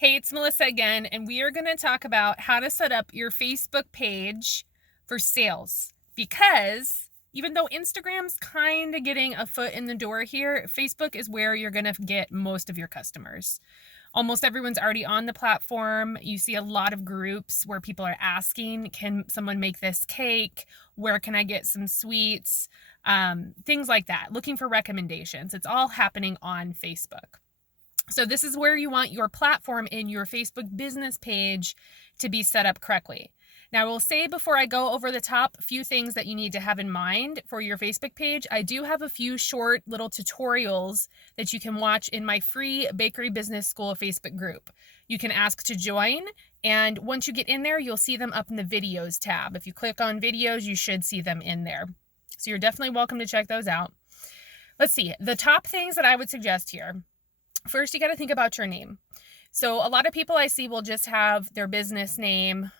Hey, it's Melissa again, and we are going to talk about how to set up your Facebook page for sales. Because even though Instagram's kind of getting a foot in the door here, Facebook is where you're going to get most of your customers. Almost everyone's already on the platform. You see a lot of groups where people are asking, can someone make this cake? Where can I get some sweets? Things like that, looking for recommendations. It's all happening on Facebook. So this is where you want your platform in your Facebook business page to be set up correctly. Now, I will say before I go over the top, a few things that you need to have in mind for your Facebook page. I do have a few short little tutorials that you can watch in my free Bakery Business School Facebook group. You can ask to join, and once you get in there, you'll see them up in the videos tab. If you click on videos, you should see them in there. So you're definitely welcome to check those out. Let's see, the top things that I would suggest here. First, you got to think about your name. So a lot of people I see will just have their business name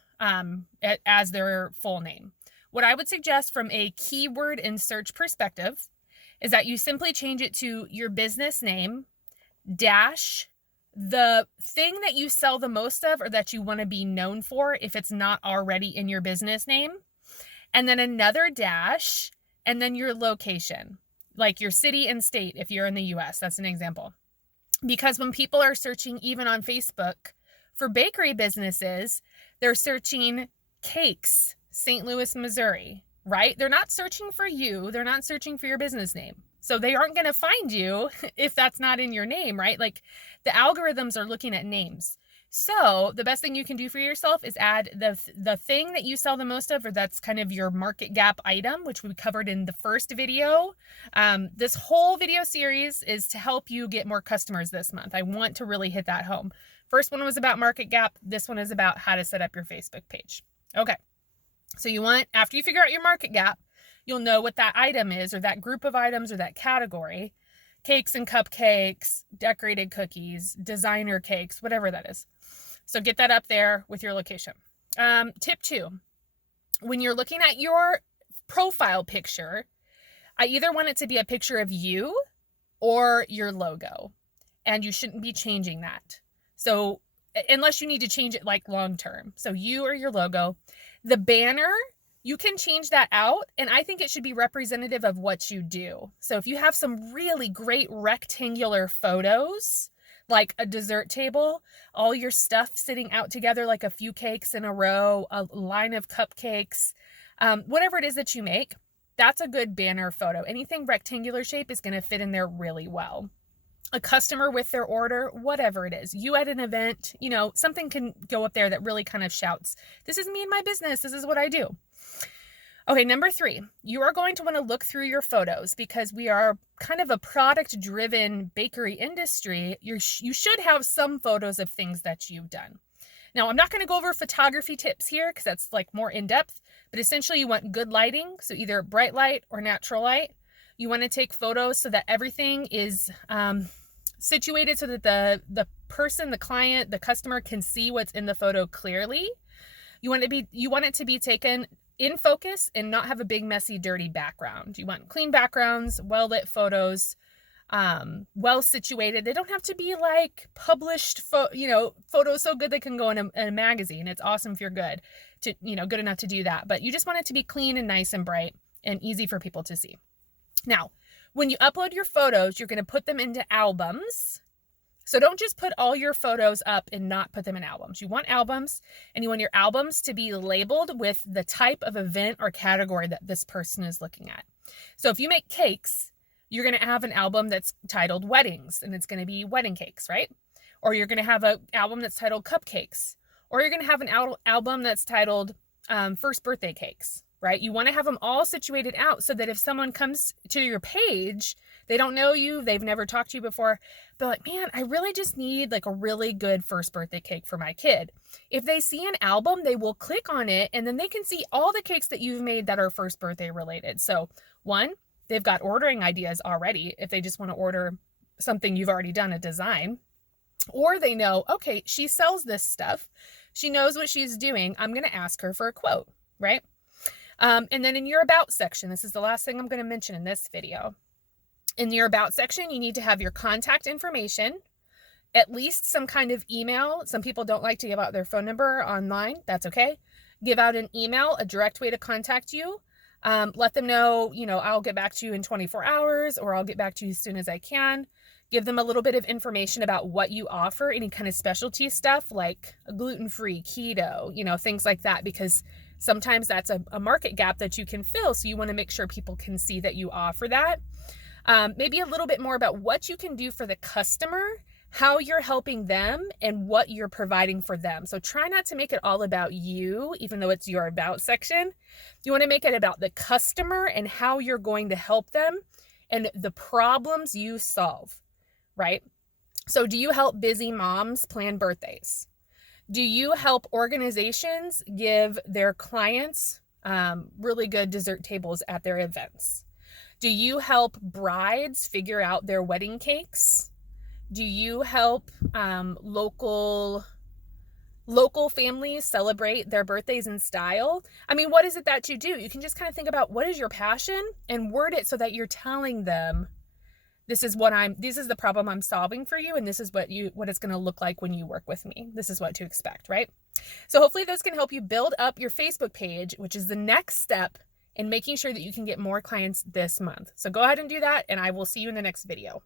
as their full name. What I would suggest from a keyword and search perspective is that you simply change it to your business name dash the thing that you sell the most of or that you want to be known for if it's not already in your business name, and then another dash, and then your location, like your city and state if you're in the US. That's an example. Because when people are searching even on Facebook for bakery businesses, they're searching cakes, St. Louis, Missouri, right? They're not searching for you. They're not searching for your business name. So they aren't going to find you if that's not in your name, right? Like the algorithms are looking at names. So the best thing you can do for yourself is add the thing that you sell the most of, or that's kind of your market gap item, which we covered in the first video. This whole video series is to help you get more customers this month. I want to really hit that home. First one was about market gap. This one is about how to set up your Facebook page. Okay. So after you figure out your market gap, you'll know what that item is, or that group of items, or that category. Cakes and cupcakes, decorated cookies, designer cakes, whatever that is. So get that up there with your location. Tip 2, when you're looking at your profile picture, I either want it to be a picture of you or your logo, and you shouldn't be changing that. So unless you need to change it like long term. So you or your logo. The banner, you can change that out, and I think it should be representative of what you do. So if you have some really great rectangular photos, like a dessert table, all your stuff sitting out together, like a few cakes in a row, a line of cupcakes, whatever it is that you make, that's a good banner photo. Anything rectangular shape is going to fit in there really well. A customer with their order, whatever it is, you at an event, something can go up there that really kind of shouts, this is me and my business, this is what I do. Okay, number 3, you are going to want to look through your photos because we are kind of a product-driven bakery industry. You should have some photos of things that you've done. Now, I'm not going to go over photography tips here because that's like more in-depth, but essentially you want good lighting, so either bright light or natural light. You want to take photos so that everything is situated so that the person, the client, the customer can see what's in the photo clearly. You want it to be taken in focus and not have a big, messy, dirty background. You want clean backgrounds, well-lit photos, well situated. They don't have to be like published, photos so good they can go in a magazine. It's awesome if you're good enough to do that. But you just want it to be clean and nice and bright and easy for people to see. Now, when you upload your photos, you're going to put them into albums. So don't just put all your photos up and not put them in albums. You want albums, and you want your albums to be labeled with the type of event or category that this person is looking at. So if you make cakes, you're going to have an album that's titled weddings, and it's going to be wedding cakes, right? Or you're going to have an album that's titled cupcakes, or you're going to have an album that's titled first birthday cakes, right? You want to have them all situated out so that if someone comes to your page, they don't know you, they've never talked to you before, they're like, man, I really just need like a really good first birthday cake for my kid. If they see an album, they will click on it, and then they can see all the cakes that you've made that are first birthday related. So 1, they've got ordering ideas already if they just want to order something you've already done a design. Or they know, okay, she sells this stuff. She knows what she's doing. I'm going to ask her for a quote, right? And then in your about section, this is the last thing I'm going to mention in this video. In your about section, you need to have your contact information, At least some kind of email. Some people don't like to give out their phone number online. That's okay. Give out an email, a direct way to contact you. Let them know, I'll get back to you in 24 hours, or I'll get back to you as soon as I can. Give them a little bit of information about what you offer, any kind of specialty stuff like gluten-free, keto, things like that, because sometimes that's a market gap that you can fill. So you want to make sure people can see that you offer that. Maybe a little bit more about what you can do for the customer, how you're helping them, and what you're providing for them. So try not to make it all about you, even though it's your about section. You want to make it about the customer and how you're going to help them and the problems you solve, right? So do you help busy moms plan birthdays? Do you help organizations give their clients really good dessert tables at their events? Do you help brides figure out their wedding cakes? Do you help local families celebrate their birthdays in style? I mean, what is it that you do? You can just kind of think about what is your passion and word it so that you're telling them, this is the problem I'm solving for you, and this is what it's going to look like when you work with me. This is what to expect, right? So hopefully those can help you build up your Facebook page, which is the next step in making sure that you can get more clients this month. So go ahead and do that, and I will see you in the next video.